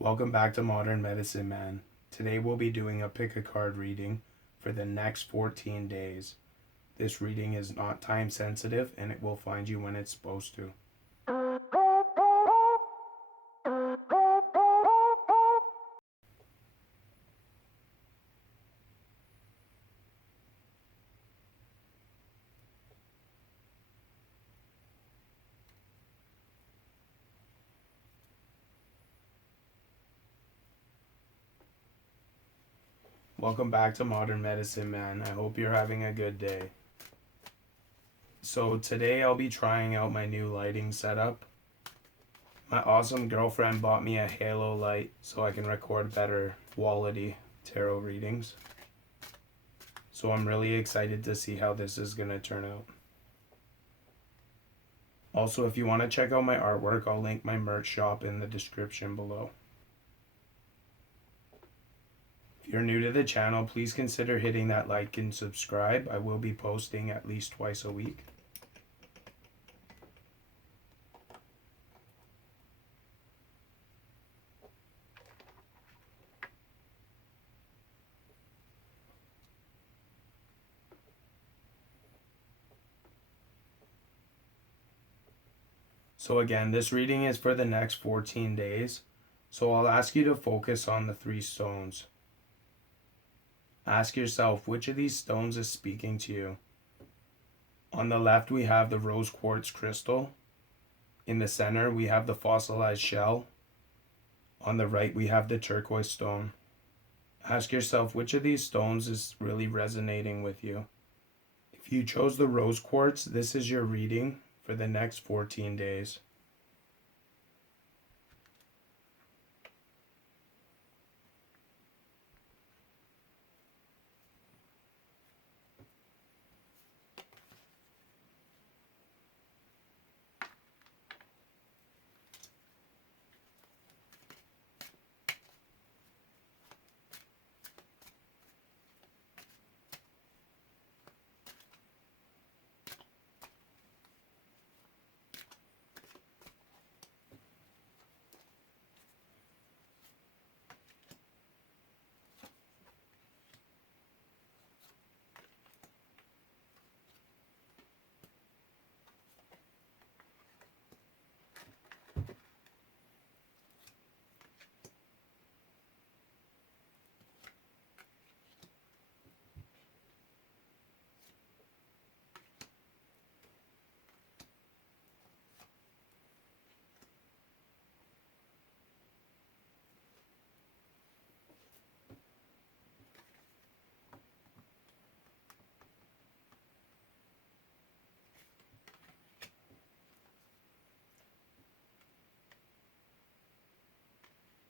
Welcome back to Modern Medicine Man. Today we'll be doing a pick a card reading for the next 14 days. This reading is not time sensitive and it will find you when it's supposed to. Welcome back to Modern Medicine Man. I hope you're having a good day. So today I'll be trying out my new lighting setup. My awesome girlfriend bought me a halo light so I can record better quality tarot readings. So I'm really excited to see how this is going to turn out. Also, if you want to check out my artwork, I'll link my merch shop in the description below. If you're new to the channel, please consider hitting that like and subscribe. I will be posting at least twice a week. So again, this reading is for the next 14 days. So I'll ask you to focus on the 3 stones. Ask yourself, which of these stones is speaking to you? On the left, we have the rose quartz crystal. In the center, we have the fossilized shell. On the right, we have the turquoise stone. Ask yourself, which of these stones is really resonating with you? If you chose the rose quartz, this is your reading for the next 14 days.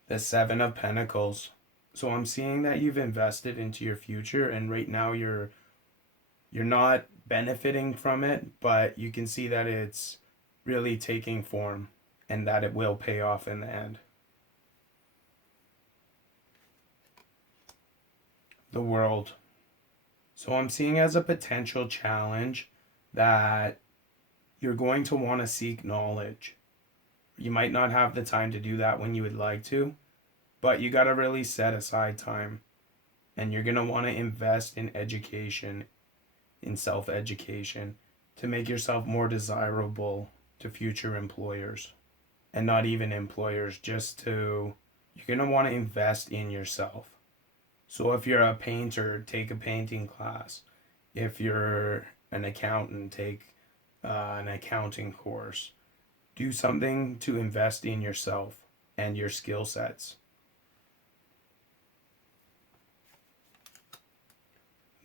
The 7 of Pentacles. So I'm seeing that you've invested into your future and right now you're not benefiting from it, but you can see that it's really taking form and that it will pay off in the end. The World. So I'm seeing as a potential challenge that you're going to want to seek knowledge. You might not have the time to do that when you would like to, but you got to really set aside time. And you're going to want to invest in education, in self-education, to make yourself more desirable to future employers. And not even employers, you're going to want to invest in yourself. So if you're a painter, take a painting class. If you're an accountant, take an accounting course. Do something to invest in yourself and your skill sets.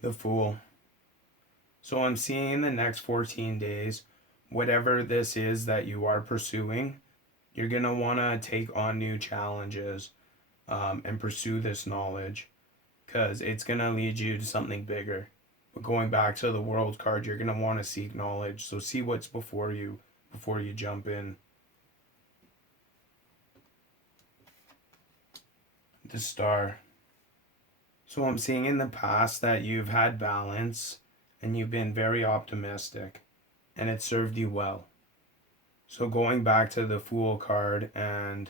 The Fool. So I'm seeing in the next 14 days, whatever this is that you are pursuing, you're going to want to take on new challenges and pursue this knowledge because it's going to lead you to something bigger. But going back to the World card, you're going to want to seek knowledge. So see what's before you jump in. The Star. So I'm seeing in the past that you've had balance and you've been very optimistic and it served you well. So going back to the Fool card and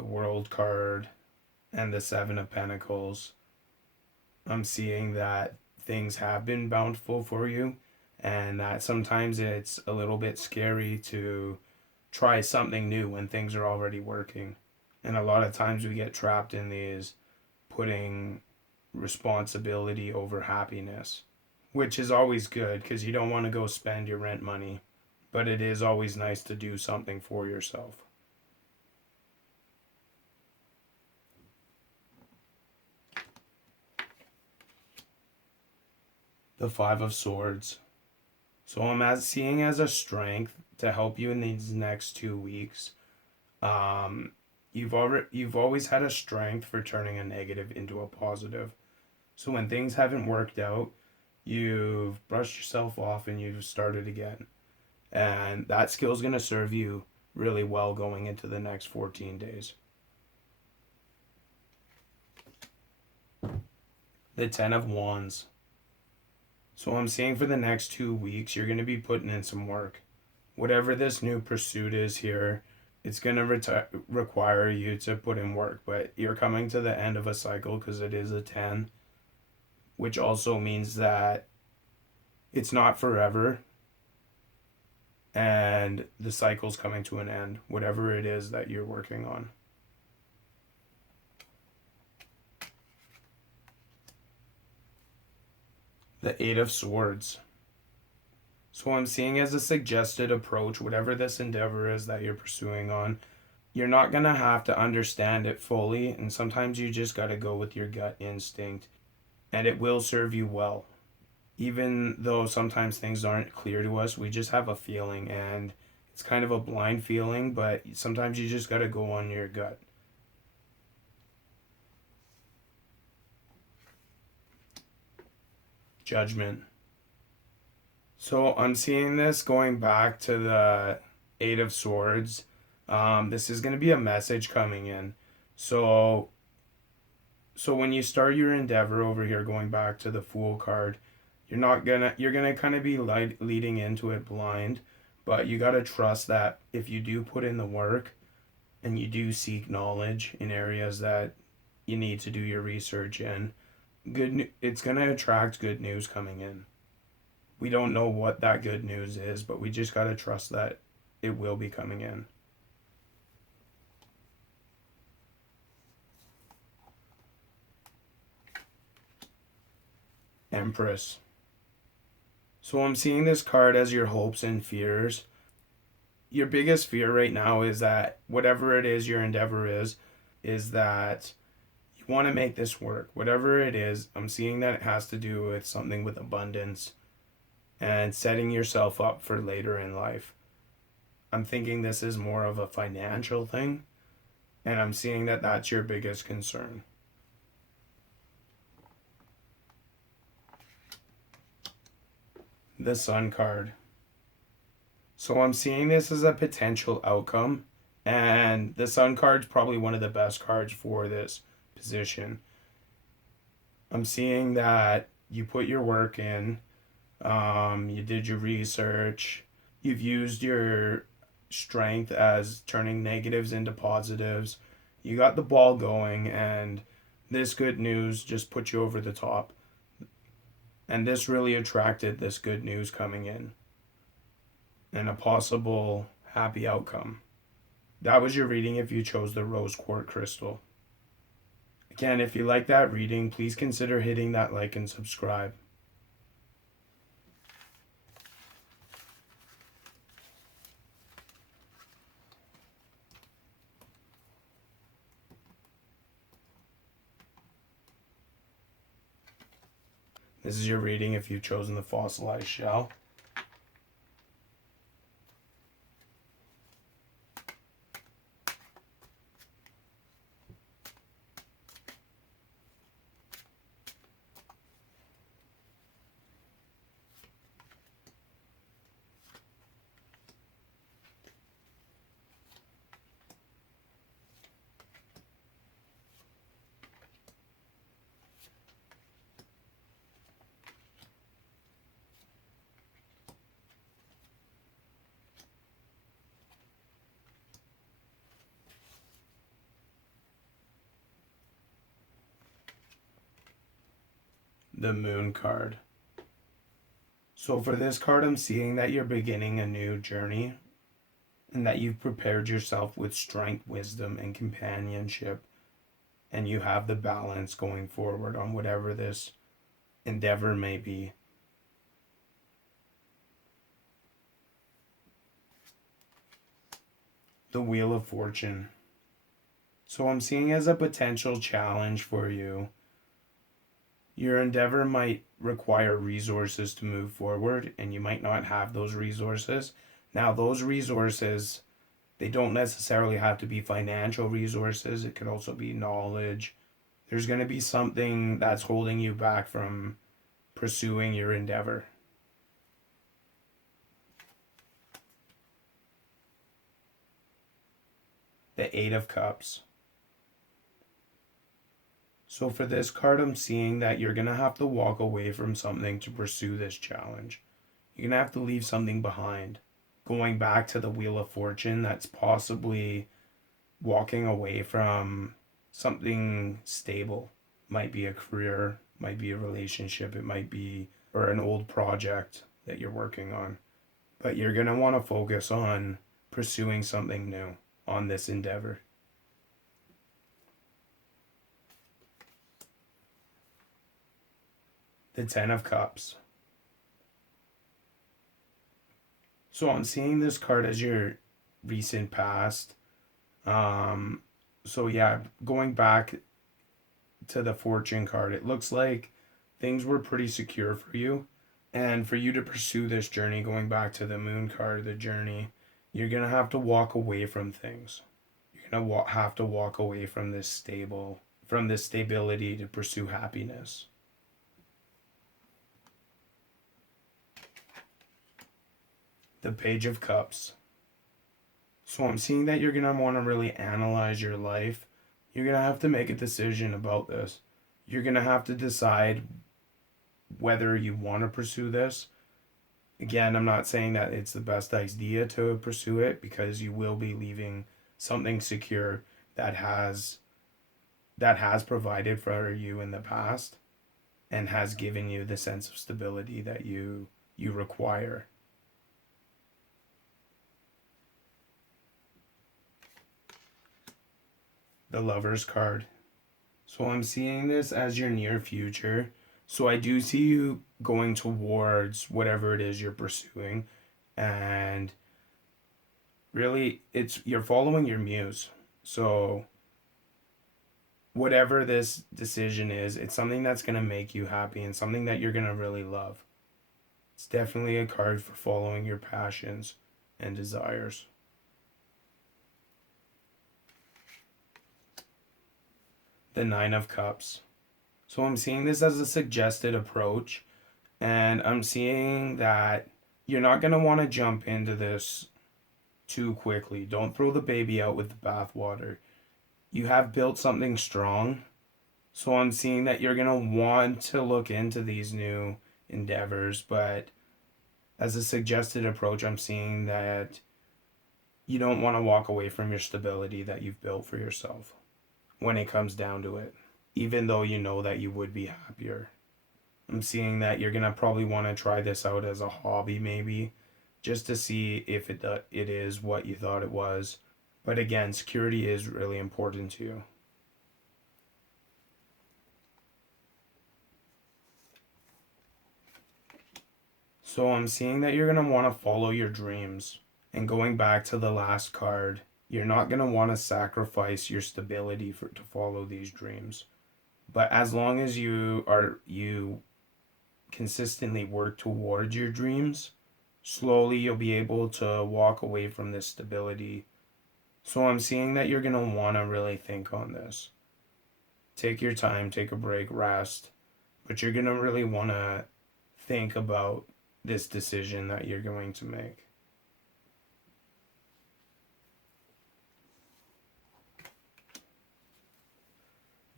the World card, and the Seven of Pentacles, I'm seeing that things have been bountiful for you, and that sometimes it's a little bit scary to try something new when things are already working. And a lot of times we get trapped in these putting responsibility over happiness, which is always good because you don't want to go spend your rent money, but it is always nice to do something for yourself. The Five of Swords. So I'm seeing as a strength to help you in these next 2 weeks. Um, you've always had a strength for turning a negative into a positive. So when things haven't worked out, you've brushed yourself off and you've started again. And that skill is going to serve you really well going into the next 14 days. The Ten of Wands. So I'm seeing for the next 2 weeks, you're going to be putting in some work. Whatever this new pursuit is here, it's going to require you to put in work. But you're coming to the end of a cycle because it is a 10, which also means that it's not forever. And the cycle's coming to an end, whatever it is that you're working on. The Eight of Swords. So I'm seeing as a suggested approach, whatever this endeavor is that you're pursuing on, you're not going to have to understand it fully. And sometimes you just got to go with your gut instinct. And it will serve you well. Even though sometimes things aren't clear to us, we just have a feeling. And it's kind of a blind feeling, but sometimes you just got to go on your gut. Judgment. So I'm seeing this going back to the Eight of Swords. This is going to be a message coming in. So when you start your endeavor over here, going back to the Fool card, you're gonna kind of be leading into it blind, but you got to trust that if you do put in the work and you do seek knowledge in areas that you need to do your research in, it's going to attract good news coming in. We don't know what that good news is, but we just got to trust that it will be coming in. Empress. So I'm seeing this card as your hopes and fears. Your biggest fear right now is that whatever it is your endeavor is that you want to make this work. Whatever it is, I'm seeing that it has to do with something with abundance and setting yourself up for later in life. I'm thinking this is more of a financial thing, and I'm seeing that that's your biggest concern. The Sun card. So I'm seeing this as a potential outcome, and the Sun card's probably one of the best cards for this position. I'm seeing that you put your work in, you did your research, you've used your strength as turning negatives into positives, you got the ball going, and this good news just put you over the top. And this really attracted this good news coming in and a possible happy outcome. That was your reading if you chose the rose quartz crystal. Again, if you like that reading, please consider hitting that like and subscribe. This is your reading if you've chosen the fossilized shell. the Moon card. So for this card, I'm seeing that you're beginning a new journey and that you've prepared yourself with strength, wisdom, and companionship, and you have the balance going forward on whatever this endeavor may be. The Wheel of Fortune. So I'm seeing as a potential challenge for you. Your endeavor might require resources to move forward, and you might not have those resources. Now, those resources, they don't necessarily have to be financial resources. It could also be knowledge. There's going to be something that's holding you back from pursuing your endeavor. The Eight of Cups. So for this card, I'm seeing that you're going to have to walk away from something to pursue this challenge. You're going to have to leave something behind. Going back to the Wheel of Fortune, that's possibly walking away from something stable. Might be a career, might be a relationship, it might be or an old project that you're working on. But you're going to want to focus on pursuing something new on this endeavor. The Ten of Cups. So I'm seeing this card as your recent past. So yeah, going back to the Fortune card, it looks like things were pretty secure for you. And for you to pursue this journey, going back to the Moon card, the journey, you're going to have to walk away from things. You're going to have to walk away from this stability to pursue happiness. The Page of Cups. So I'm seeing that you're going to want to really analyze your life. You're going to have to make a decision about this. You're going to have to decide whether you want to pursue this. Again, I'm not saying that it's the best idea to pursue it, because you will be leaving something secure that has provided for you in the past and has given you the sense of stability that you require. The Lover's card. So I'm seeing this as your near future. So I do see you going towards whatever it is you're pursuing, and really you're following your muse. So whatever this decision is, it's something that's going to make you happy and something that you're going to really love. It's definitely a card for following your passions and desires. The Nine of Cups. So I'm seeing this as a suggested approach, and I'm seeing that you're not going to want to jump into this too quickly. Don't throw the baby out with the bathwater. You have built something strong, so I'm seeing that you're going to want to look into these new endeavors, but as a suggested approach, I'm seeing that you don't want to walk away from your stability that you've built for yourself when it comes down to it, even though you know that you would be happier. I'm seeing that you're going to probably want to try this out as a hobby, maybe, just to see if it is what you thought it was. But again, security is really important to you. So I'm seeing that you're going to want to follow your dreams. And going back to the last card, you're not going to want to sacrifice your stability to follow these dreams. But as long as you consistently work towards your dreams, slowly you'll be able to walk away from this stability. So I'm seeing that you're going to want to really think on this. Take your time, take a break, rest. But you're going to really want to think about this decision that you're going to make.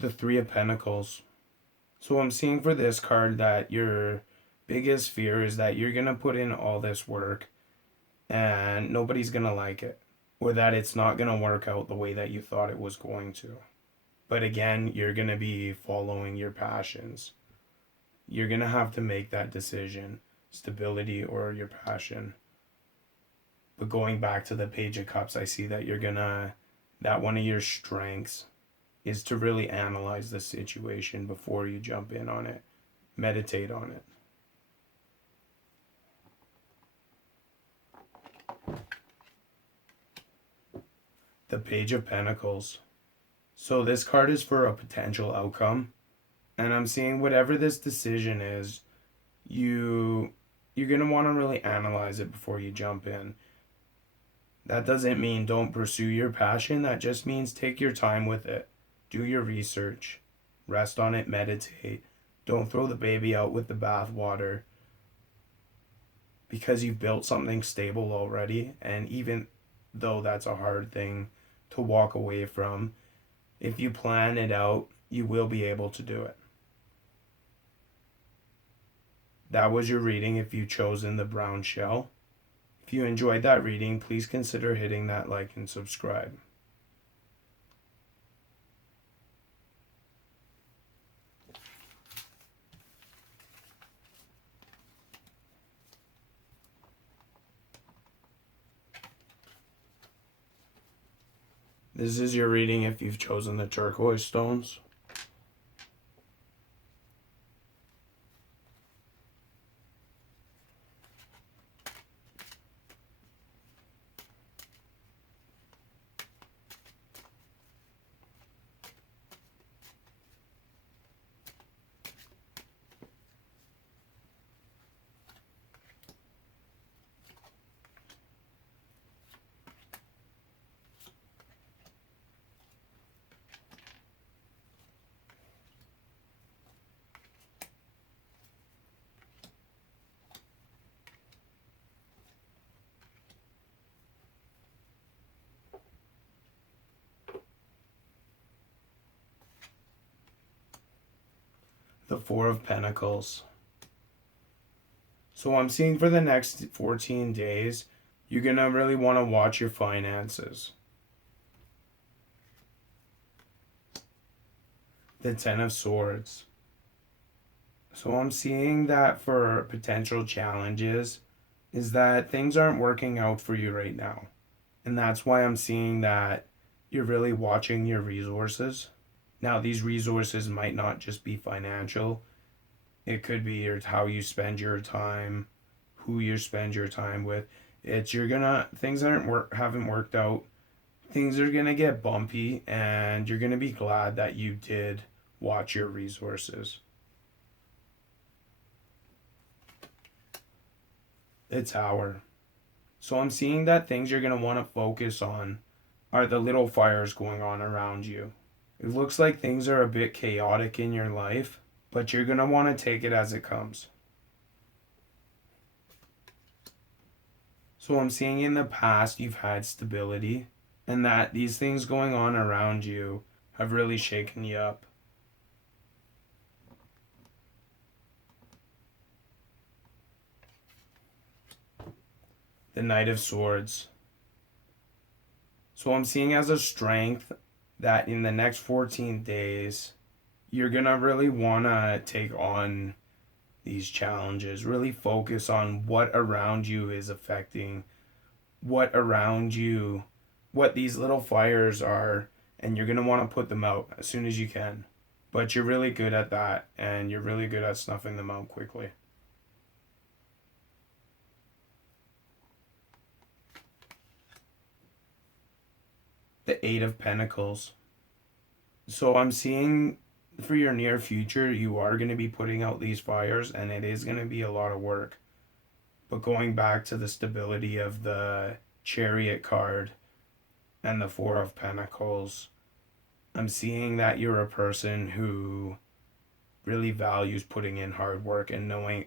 The Three of Pentacles. So I'm seeing for this card that your biggest fear is that you're going to put in all this work and nobody's going to like it, or that it's not going to work out the way that you thought it was going to. But again, you're going to be following your passions. you're going to have to make that decision, stability or your passion. But going back to the Page of Cups, I see that that one of your strengths is to really analyze the situation before you jump in on it. Meditate on it. The Page of Pentacles. So this card is for a potential outcome. And I'm seeing whatever this decision is, you're going to want to really analyze it before you jump in. That doesn't mean don't pursue your passion. That just means take your time with it. Do your research. Rest on it. Meditate. Don't throw the baby out with the bathwater. Because you've built something stable already. And even though that's a hard thing to walk away from, if you plan it out, you will be able to do it. That was your reading if you've chosen the brown shell. If you enjoyed that reading, please consider hitting that like and subscribe. This is your reading if you've chosen the turquoise stones. The Four of Pentacles. So I'm seeing for the next 14 days, you're going to really want to watch your finances. The Ten of Swords. So I'm seeing that for potential challenges is that things aren't working out for you right now. And that's why I'm seeing that you're really watching your resources. Now, these resources might not just be financial. It could be how you spend your time, who you spend your time with. Things haven't worked out. Things are gonna get bumpy, and you're gonna be glad that you did watch your resources. The Tower. So I'm seeing that things you're gonna want to focus on are the little fires going on around you. It looks like things are a bit chaotic in your life, but you're going to want to take it as it comes. So I'm seeing in the past you've had stability, and that these things going on around you have really shaken you up. The Knight of Swords. So I'm seeing as a strength that in the next 14 days, you're going to really want to take on these challenges. Really focus on what around you is affecting, what these little fires are, and you're going to want to put them out as soon as you can. But you're really good at that, and you're really good at snuffing them out quickly. The Eight of Pentacles. So I'm seeing for your near future, you are going to be putting out these fires, and it is going to be a lot of work. But going back to the stability of the Chariot card and the Four of Pentacles, I'm seeing that you're a person who really values putting in hard work and knowing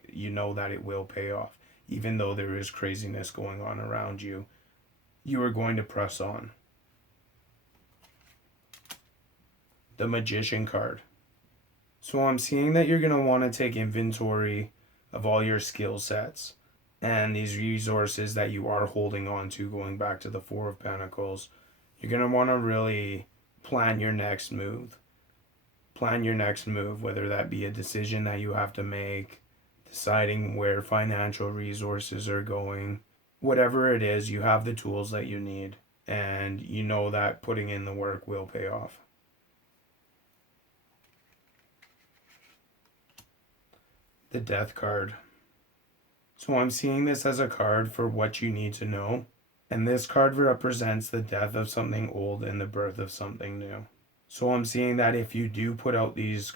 that it will pay off. Even though there is craziness going on around you, you are going to press on. The Magician card. So I'm seeing that you're going to want to take inventory of all your skill sets and these resources that you are holding on to, going back to the Four of Pentacles. You're going to want to really plan your next move. plan your next move, whether that be a decision that you have to make, deciding where financial resources are going. Whatever it is, you have the tools that you need, and you know that putting in the work will pay off. The Death card. So I'm seeing this as a card for what you need to know. And this card represents the death of something old and the birth of something new. So I'm seeing that if you do put out these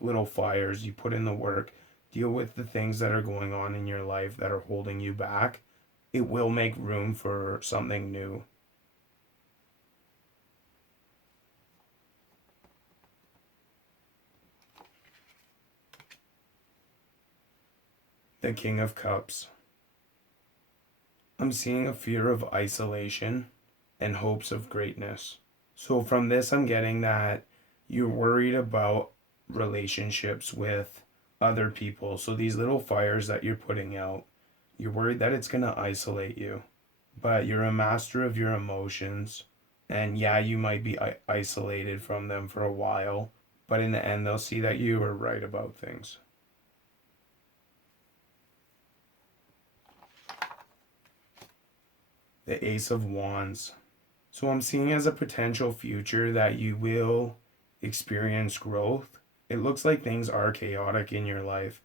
little fires, you put in the work, deal with the things that are going on in your life that are holding you back, it will make room for something new. The King of Cups. I'm seeing a fear of isolation and hopes of greatness. So from this, I'm getting that you're worried about relationships with other people. So these little fires that you're putting out, you're worried that it's going to isolate you. But you're a master of your emotions. And yeah, you might be isolated from them for a while. But in the end, they'll see that you were right about things. The Ace of Wands. So I'm seeing as a potential future that you will experience growth. It looks like things are chaotic in your life,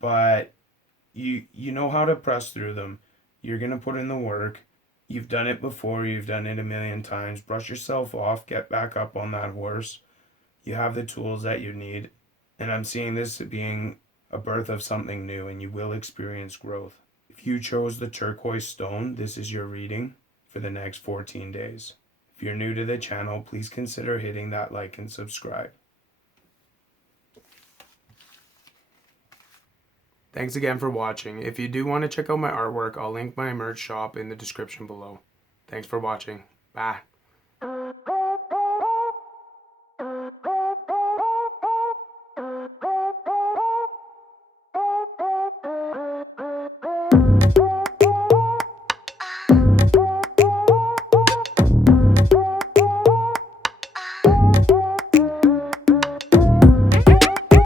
but you know how to press through them. You're going to put in the work. You've done it before, you've done it a million times. Brush yourself off, get back up on that horse. You have the tools that you need. And I'm seeing this being a birth of something new, and you will experience growth. If you chose the turquoise stone, this is your reading for the next 14 days. If you're new to the channel, please consider hitting that like and subscribe. Thanks again for watching. If you do want to check out my artwork, I'll link my merch shop in the description below. Thanks for watching. Bye.